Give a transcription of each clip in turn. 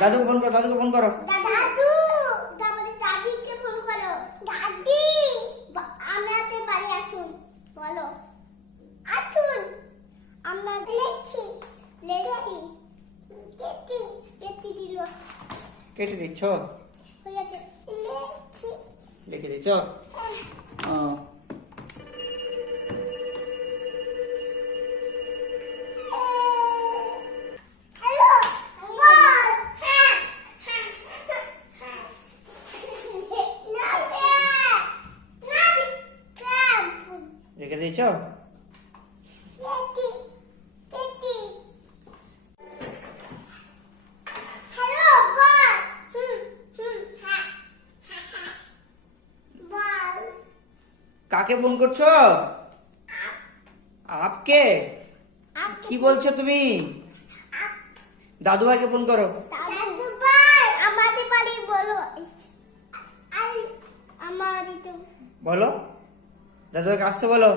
দাদুকে ফোন করো, দাদুকে ফোন করো। দাদু, তারপরে দাদিকে ফোন করো। দাদি, আমাদের বাড়ি আসুন। বলো, আসুন। আমরা লেখি, লেখি। কেটি, কেটি দিল। কেটে দিচ্ছ? হয়ে গেছে। লেখি। লিখে দিচ্ছ? ও, হ্যালো, বল। হ্যাঁ, হ্যাঁ, হ্যাঁ। না, না, লিখে দিচ্ছ? কেটি, কেটি। হ্যালো, বল। হ্যাঁ, হ্যাঁ। বল। কাকে ফোন করছো? আপকে? কি বলছো তুমি? দাদু ভাইকে ফোন করো। দাদু ভাই, আমাদের বাড়ি বলো। আমাদের তো বলো, দাদু ভাইকে আসতে বলো।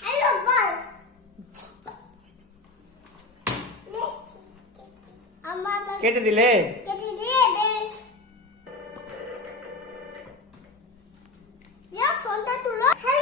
হ্যালো, বল। আমার বাড়ি কেটে দিলে? কেটে দে, বেশ। ফোনটা তুলো। হ্যালো।